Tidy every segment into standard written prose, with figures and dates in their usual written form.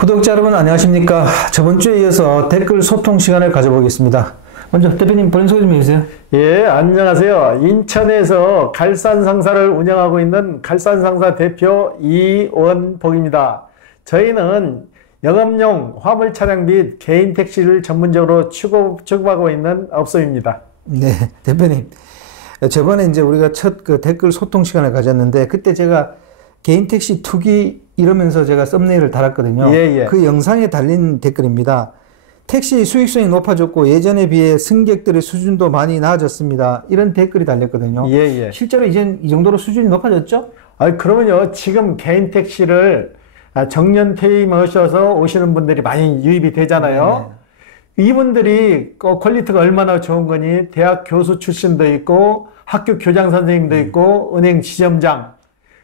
구독자 여러분 안녕하십니까. 저번 주에 이어서 댓글 소통 시간을 가져보겠습니다. 먼저 대표님 본인 소개 좀 해주세요. 예, 안녕하세요. 인천에서 갈산상사를 운영하고 있는 갈산상사 대표 이원복입니다. 저희는 영업용 화물 차량 및 개인 택시를 전문적으로 취급하고 있는 업소입니다. 네, 대표님. 저번에 이제 우리가 첫 댓글 소통 시간을 가졌는데 그때 제가 개인 택시 투기 이러면서 제가 썸네일을 달았거든요. 예. 그 영상에 달린 댓글입니다. 택시 수익성이 높아졌고 예전에 비해 승객들의 수준도 많이 나아졌습니다. 이런 댓글이 달렸거든요. 예. 실제로 이제 이 정도로 수준이 높아졌죠? 그러면요. 지금 개인 택시를 정년 퇴임하셔서 오시는 분들이 많이 유입이 되잖아요. 네. 이분들이 퀄리티가 얼마나 좋은 거니 대학 교수 출신도 있고 학교 교장 선생님도 있고 은행 지점장,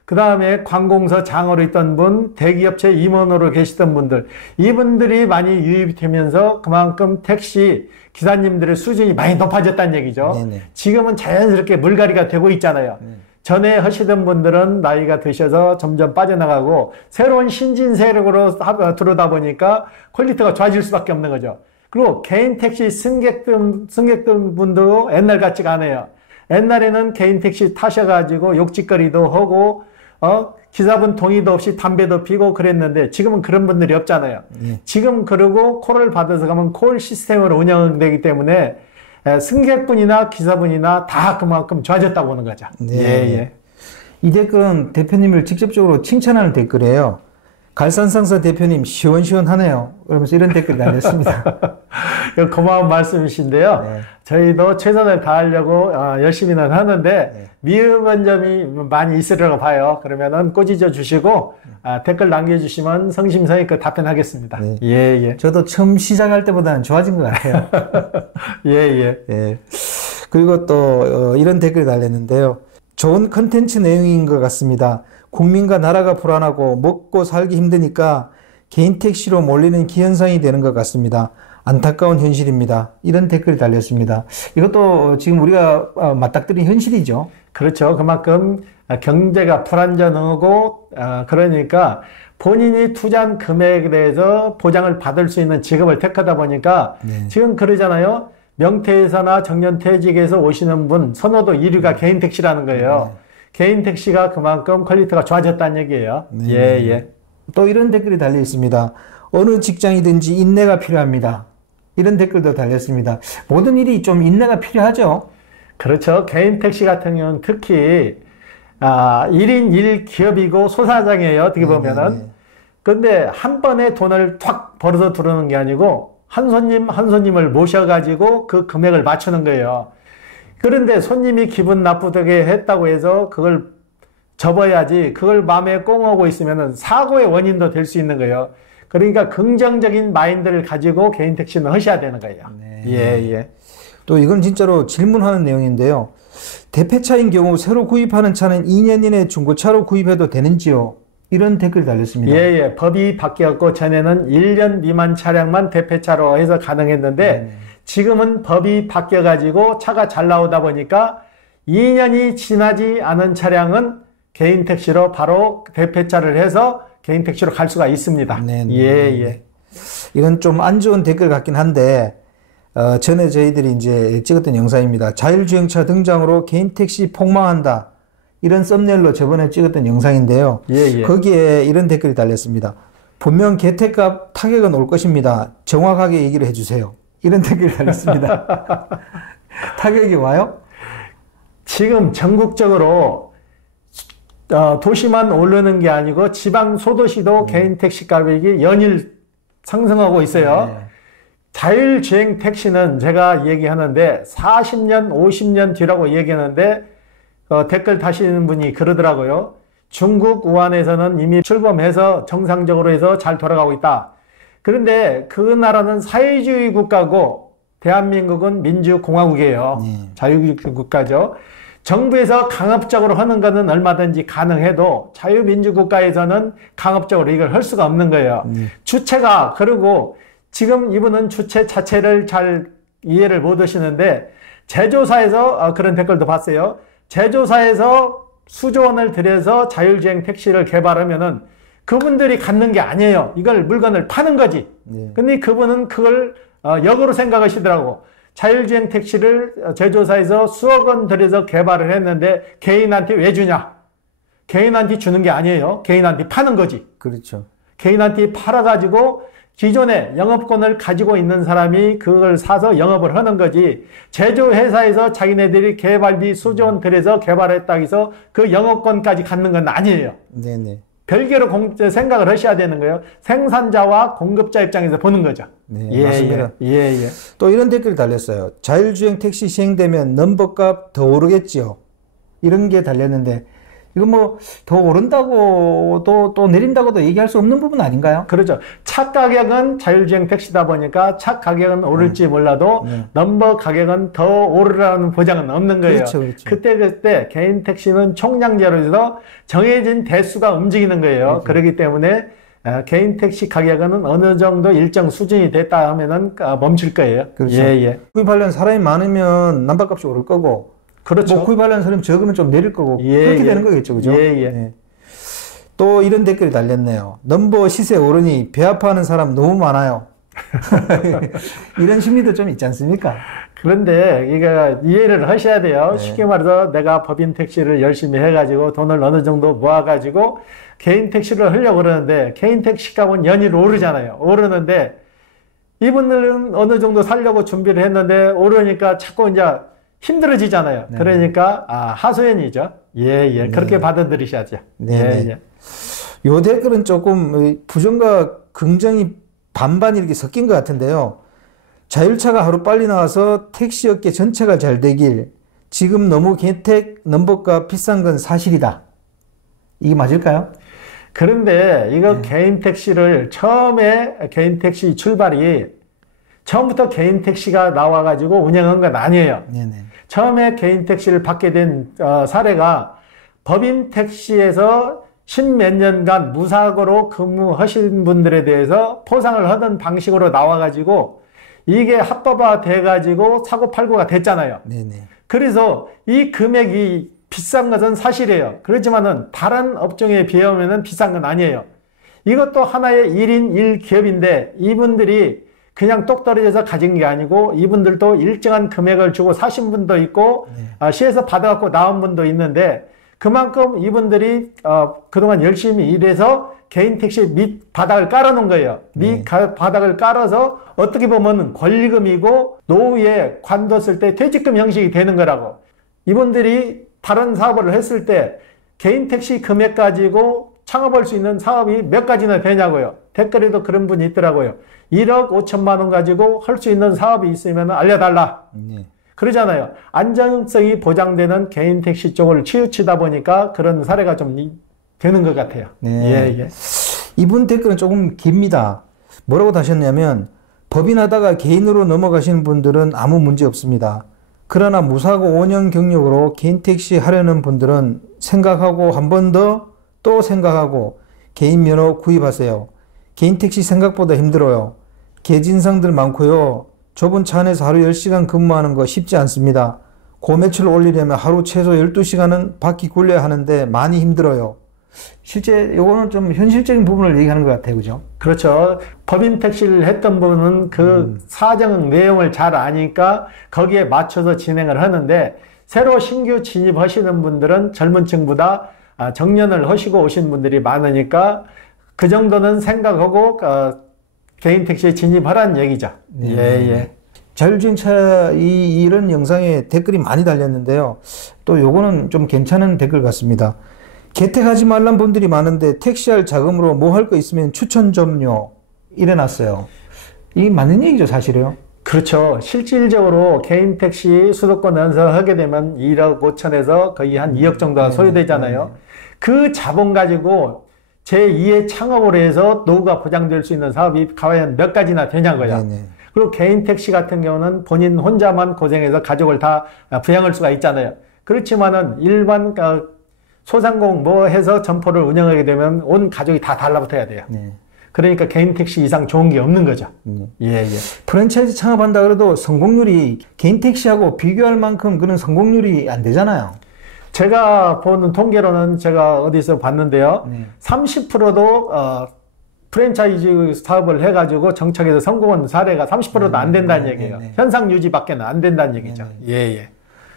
그 다음에 관공서 장으로 있던 분, 대기업체 임원으로 계시던 분들, 이분들이 많이 유입되면서 그만큼 택시 기사님들의 수준이 많이 높아졌다는 얘기죠. 네네. 지금은 자연스럽게 물갈이가 되고 있잖아요. 전에 하시던 분들은 나이가 드셔서 점점 빠져나가고 새로운 신진 세력으로 들어오다 보니까 퀄리티가 좋아질 수밖에 없는 거죠. 그리고 개인 택시 승객들 분들도 옛날 같지가 않아요. 옛날에는 개인 택시 타셔가지고 욕짓거리도 하고 기사분 동의도 없이 담배도 피고 그랬는데 지금은 그런 분들이 없잖아요. 지금 그러고 콜을 받아서 가면 콜 시스템으로 운영되기 때문에 승객분이나 기사분이나 다 그만큼 좋아졌다고 보는 거죠. 네. 이 댓글은 대표님을 직접적으로 칭찬하는 댓글이에요. 갈산상사 대표님 시원시원하네요. 그러면서 이런 댓글이 달렸습니다. 고마운 말씀이신데요. 네. 저희도 최선을 다하려고 열심히는 하는데 미흡한 점이 많이 있으려고 봐요. 그러면은 꼬집어 주시고 댓글 남겨주시면 성심성의껏 답변하겠습니다. 네. 예. 저도 처음 시작할 때보다는 좋아진 것 같아요. 예. 그리고 또 이런 댓글이 달렸는데요. 좋은 컨텐츠 내용인 것 같습니다. 국민과 나라가 불안하고 먹고 살기 힘드니까 개인 택시로 몰리는 기현상이 되는 것 같습니다. 안타까운 현실입니다. 이런 댓글이 달렸습니다. 이것도 지금 우리가 맞닥뜨린 현실이죠. 그렇죠. 그만큼 경제가 불안정하고 그러니까 본인이 투자한 금액에 대해서 보장을 받을 수 있는 직업을 택하다 보니까 지금 그러잖아요. 명퇴에서나 정년퇴직에서 오시는 분 선호도 1위가 개인 택시라는 거예요. 개인 택시가 그만큼 퀄리티가 좋아졌다는 얘기예요. 예. 또 이런 댓글이 달려 있습니다. 어느 직장이든지 인내가 필요합니다. 이런 댓글도 달렸습니다. 모든 일이 좀 인내가 필요하죠. 그렇죠. 개인 택시 같은 경우는 특히 1인 1기업이고 소사장이에요. 어떻게 보면은. 근데 한 번에 돈을 탁 벌어서 들어오는 게 아니고 한 손님을 모셔가지고 그 금액을 맞추는 거예요. 그런데 손님이 기분 나쁘게 했다고 해서 그걸 접어야지, 그걸 마음에 꽁하고 있으면 사고의 원인도 될 수 있는 거예요. 그러니까 긍정적인 마인드를 가지고 개인 택시는 하셔야 되는 거예요. 예. 또 이건 진짜로 질문하는 내용인데요. 대폐차인 경우 새로 구입하는 차는 2년 이내 중고차로 구입해도 되는지요? 이런 댓글이 달렸습니다. 예. 법이 바뀌었고 전에는 1년 미만 차량만 대폐차로 해서 가능했는데 지금은 법이 바뀌어가지고 차가 잘 나오다 보니까 2년이 지나지 않은 차량은 개인 택시로 바로 대폐차를 해서 개인 택시로 갈 수가 있습니다. 예. 이건 좀 안 좋은 댓글 같긴 한데 전에 저희들이 이제 찍었던 영상입니다. 자율주행차 등장으로 개인 택시 폭망한다. 이런 썸네일로 저번에 찍었던 영상인데요. 거기에 이런 댓글이 달렸습니다. 분명 개택값 타격은 올 것입니다. 정확하게 얘기를 해주세요. 이런 댓글이 달렸습니다. 타격이 와요? 지금 전국적으로 도시만 오르는 게 아니고 지방 소도시도 개인 택시 가격이 연일 상승하고 있어요. 자율주행 택시는 제가 얘기하는데 40년, 50년 뒤라고 얘기하는데 댓글 다시는 분이 그러더라고요. 중국 우한에서는 이미 출범해서 정상적으로 해서 잘 돌아가고 있다. 그런데 그 나라는 사회주의 국가고 대한민국은 민주공화국이에요. 자유주의 국가죠. 정부에서 강압적으로 하는 것은 얼마든지 가능해도 자유민주국가에서는 강압적으로 이걸 할 수가 없는 거예요. 주체가, 그리고 지금 이분은 주체 자체를 잘 이해를 못 하시는데 제조사에서 그런 댓글도 봤어요. 제조사에서 수조 원을 들여서 자율주행 택시를 개발하면은 그분들이 갖는 게 아니에요. 이걸 물건을 파는 거지. 네. 근데 그분은 그걸 역으로 생각하시더라고. 자율주행 택시를 제조사에서 수억 원 들여서 개발을 했는데 개인한테 왜 주냐? 개인한테 주는 게 아니에요. 개인한테 파는 거지. 그렇죠. 개인한테 팔아가지고 기존에 영업권을 가지고 있는 사람이 그걸 사서 영업을 하는 거지. 제조회사에서 자기네들이 개발비 수조 원 들여서 개발했다고 해서 그 영업권까지 갖는 건 아니에요. 네네. 별개로 생각을 하셔야 되는 거예요. 생산자와 공급자 입장에서 보는 거죠. 네, 맞습니다. 예. 또 이런 댓글이 달렸어요. 자율주행 택시 시행되면 넘버값 더 오르겠지요. 이런 게 달렸는데 이거 뭐 더 오른다고 또 내린다고도 얘기할 수 없는 부분 아닌가요? 그렇죠. 차 가격은 자율주행 택시다 보니까 차 가격은 오를지 몰라도 넘버 가격은 더 오르라는 보장은 없는 거예요. 그렇죠. 그때 개인 택시는 총량제로 해서 정해진 대수가 움직이는 거예요. 그렇기 때문에 개인 택시 가격은 어느 정도 일정 수준이 됐다 하면은 멈출 거예요. 그렇죠. 구입하려는 사람이 많으면 남바값이 오를 거고, 그렇죠. 뭐 구입하려는 사람이 적으면 좀 내릴 거고, 그렇게 되는 거겠죠, 그죠? 네. 또 이런 댓글이 달렸네요. 넘버 시세 오르니 배 아파하는 사람 너무 많아요. 이런 심리도 좀 있지 않습니까? 그런데 이거 이해를 하셔야 돼요. 쉽게 말해서 내가 법인 택시를 열심히 해가지고 돈을 어느 정도 모아가지고 개인 택시를 하려고 그러는데 개인 택시 값은 연일 오르잖아요. 오르는데 이분들은 어느 정도 살려고 준비를 했는데 오르니까 자꾸 이제 힘들어지잖아요. 그러니까 하소연이죠. 그렇게 받아들이셔야죠. 요 댓글은 조금 부정과 긍정이 반반 이렇게 섞인 것 같은데요. 자율차가 하루 빨리 나와서 택시업계 전체가 잘 되길, 지금 너무 개택 넘버가 비싼 건 사실이다. 이게 맞을까요? 그런데 이거 개인 택시를 처음에 개인 택시 출발이 처음부터 개인 택시가 나와가지고 운영한 건 아니에요. 처음에 개인 택시를 받게 된 사례가 법인 택시에서 10몇 년간 무사고로 근무하신 분들에 대해서 포상을 하던 방식으로 나와가지고 이게 합법화 돼가지고 사고팔고가 됐잖아요. 그래서 이 금액이 비싼 것은 사실이에요. 그렇지만은 다른 업종에 비하면 비싼 건 아니에요. 이것도 하나의 1인 1기업인데 이분들이 그냥 똑 떨어져서 가진 게 아니고 이분들도 일정한 금액을 주고 사신 분도 있고 시에서 받아갖고 나온 분도 있는데 그만큼 이분들이 그동안 열심히 일해서 개인 택시 밑 바닥을 깔아놓은 거예요. 밑 바닥을 깔아서 어떻게 보면 권리금이고 노후에 관뒀을 때 퇴직금 형식이 되는 거라고. 이분들이 다른 사업을 했을 때 개인 택시 금액 가지고 창업할 수 있는 사업이 몇 가지나 되냐고요. 댓글에도 그런 분이 있더라고요. 1억 5천만 원 가지고 할 수 있는 사업이 있으면 알려달라. 그러잖아요. 안정성이 보장되는 개인 택시 쪽을 치우치다 보니까 그런 사례가 좀 되는 것 같아요. 이분 댓글은 조금 깁니다. 뭐라고 다셨냐면, 법인하다가 개인으로 넘어가시는 분들은 아무 문제 없습니다. 그러나 무사고 5년 경력으로 개인 택시 하려는 분들은 생각하고 한 번 더 또 생각하고 개인 면허 구입하세요. 개인 택시 생각보다 힘들어요. 개진상들 많고요. 좁은 차 안에서 하루 10시간 근무하는 거 쉽지 않습니다. 고매출을 올리려면 하루 최소 12시간은 바퀴 굴려야 하는데 많이 힘들어요. 실제 이거는 좀 현실적인 부분을 얘기하는 것 같아요. 그죠? 그렇죠. 법인 택시를 했던 분은 그 사정 내용을 잘 아니까 거기에 맞춰서 진행을 하는데 새로 신규 진입하시는 분들은 젊은 층보다 정년을 하시고 오신 분들이 많으니까 그 정도는 생각하고 개인 택시에 진입하라는 얘기죠. 자율주행차 이런 영상에 댓글이 많이 달렸는데요. 또 요거는 좀 괜찮은 댓글 같습니다. 개택하지 말란 분들이 많은데 택시할 자금으로 뭐 할 거 있으면 추천 좀요. 이래놨어요. 이게 맞는 얘기죠, 사실이요? 그렇죠. 실질적으로 개인 택시 수도권 연설하게 되면 1억 5천에서 거의 한 2억 정도가 소요되잖아요. 그 자본 가지고 제2의 창업을 해서 노후가 보장될 수 있는 사업이 과연 몇 가지나 되냐고요. 그리고 개인 택시 같은 경우는 본인 혼자만 고생해서 가족을 다 부양할 수가 있잖아요. 그렇지만은 일반 소상공 뭐 해서 점포를 운영하게 되면 온 가족이 다 달라붙어야 돼요. 그러니까 개인 택시 이상 좋은 게 없는 거죠. 프랜차이즈 창업한다 그래도 성공률이 개인 택시하고 비교할 만큼 그런 성공률이 안 되잖아요. 제가 보는 통계로는 제가 어디서 봤는데요. 30%도 프랜차이즈 사업을 해가지고 정착해서 성공한 사례가 30%도 안 된다는 얘기예요. 현상 유지밖에 안 된다는 얘기죠. 예.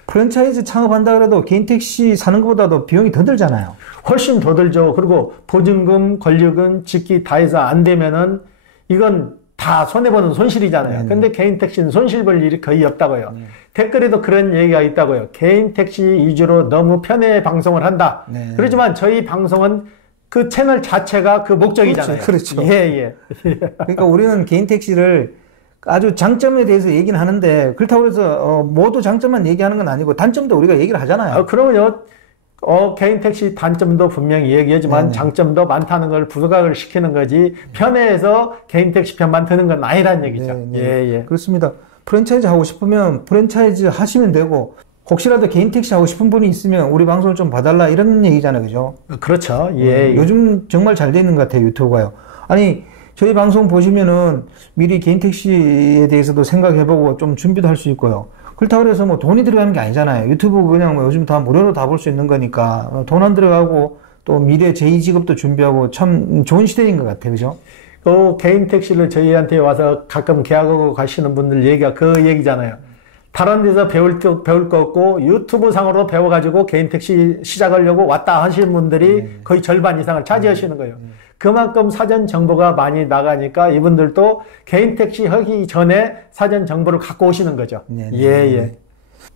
프랜차이즈 창업한다 그래도 개인 택시 사는 것보다도 비용이 더 들잖아요. 훨씬 더 들죠. 그리고 보증금, 권리금, 직기 다 해서 안 되면은 이건 다 손해보는 손실이잖아요. 근데 개인 택시는 손실 볼 일이 거의 없다고요. 댓글에도 그런 얘기가 있다고요. 개인 택시 위주로 너무 편의 방송을 한다. 그렇지만 저희 방송은 그 채널 자체가 그 목적이잖아요. 그렇죠. 예. 그러니까 우리는 개인 택시를 아주 장점에 대해서 얘기는 하는데 그렇다고 해서 모두 장점만 얘기하는 건 아니고 단점도 우리가 얘기를 하잖아요. 그러면요. 개인 택시 단점도 분명히 얘기하지만 장점도 많다는 걸 부각을 시키는 거지 편해서 개인 택시 편만 드는 건 아니란 얘기죠. 예. 그렇습니다. 프랜차이즈 하고 싶으면 프랜차이즈 하시면 되고 혹시라도 개인 택시 하고 싶은 분이 있으면 우리 방송을 좀 봐달라 이런 얘기잖아요. 그죠? 그렇죠. 예. 요즘 정말 잘 돼 있는 것 같아요. 유튜브가요. 아니 저희 방송 보시면은 미리 개인 택시에 대해서도 생각해보고 좀 준비도 할 수 있고요. 그렇다고 해서 뭐 돈이 들어가는 게 아니잖아요. 유튜브 그냥 뭐 요즘 다 무료로 다 볼 수 있는 거니까 돈 안 들어가고 또 미래 제2직업도 준비하고 참 좋은 시대인 것 같아요. 그죠? 개인 택시를 저희한테 와서 가끔 계약하고 가시는 분들 얘기가 그 얘기잖아요. 다른 데서 배울 거 없고 유튜브 상으로 배워가지고 개인 택시 시작하려고 왔다 하시는 분들이 거의 절반 이상을 차지하시는 거예요. 그만큼 사전 정보가 많이 나가니까 이분들도 개인 택시 하기 전에 사전 정보를 갖고 오시는 거죠. 예.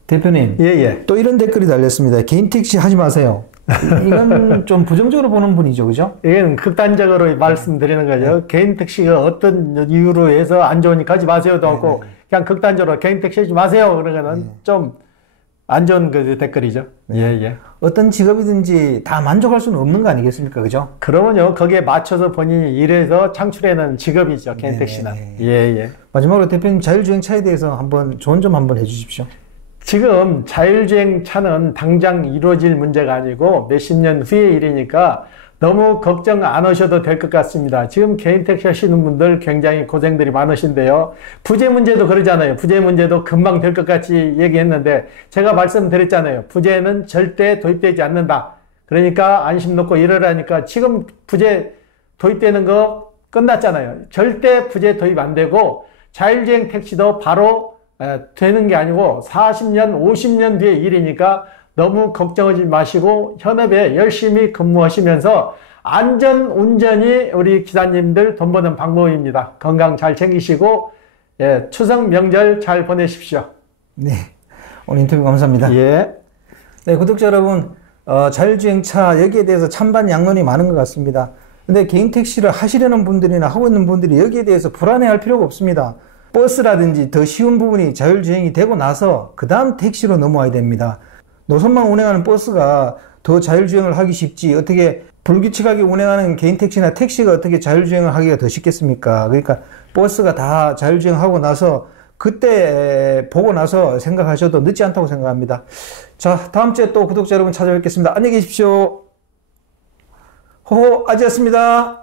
대표님. 예. 또 이런 댓글이 달렸습니다. 개인 택시 하지 마세요. 이건 좀 부정적으로 보는 분이죠. 그죠? 이건 극단적으로 말씀드리는 거죠. 개인 택시가 어떤 이유로 해서 안 좋으니까 하지 마세요도 없고 그냥 극단적으로 개인 택시 하지 마세요. 그러면은 좀 안 좋은 그 댓글이죠. 예. 어떤 직업이든지 다 만족할 수는 없는 거 아니겠습니까? 그죠? 그러면요, 거기에 맞춰서 본인이 일해서 창출해낸 직업이죠, 개인 택시는. 예. 마지막으로 대표님 자율주행차에 대해서 한번 좋은 점 한번 해주십시오. 지금 자율주행차는 당장 이루어질 문제가 아니고 몇십 년 후의 일이니까 너무 걱정 안 하셔도 될 것 같습니다. 지금 개인 택시 하시는 분들 굉장히 고생들이 많으신데요. 부재 문제도 그러잖아요. 부재 문제도 금방 될 것 같이 얘기했는데 제가 말씀드렸잖아요. 부재는 절대 도입되지 않는다. 그러니까 안심 놓고 일하라니까 지금 부재 도입되는 거 끝났잖아요. 절대 부재 도입 안 되고 자율주행 택시도 바로 되는 게 아니고 40년, 50년 뒤의 일이니까 너무 걱정하지 마시고 현업에 열심히 근무하시면서 안전 운전이 우리 기사님들 돈 버는 방법입니다. 건강 잘 챙기시고 추석 명절 잘 보내십시오. 네, 오늘 인터뷰 감사합니다. 예. 네, 구독자 여러분, 자율주행차 여기에 대해서 찬반 양론이 많은 것 같습니다. 근데 개인 택시를 하시려는 분들이나 하고 있는 분들이 여기에 대해서 불안해할 필요가 없습니다. 버스라든지 더 쉬운 부분이 자율주행이 되고 나서 그 다음 택시로 넘어와야 됩니다. 노선만 운행하는 버스가 더 자율주행을 하기 쉽지 어떻게 불규칙하게 운행하는 개인 택시나 택시가 어떻게 자율주행을 하기가 더 쉽겠습니까? 그러니까 버스가 다 자율주행하고 나서 그때 보고 나서 생각하셔도 늦지 않다고 생각합니다. 자, 다음 주에 또 구독자 여러분 찾아뵙겠습니다. 안녕히 계십시오. 호호 아지였습니다.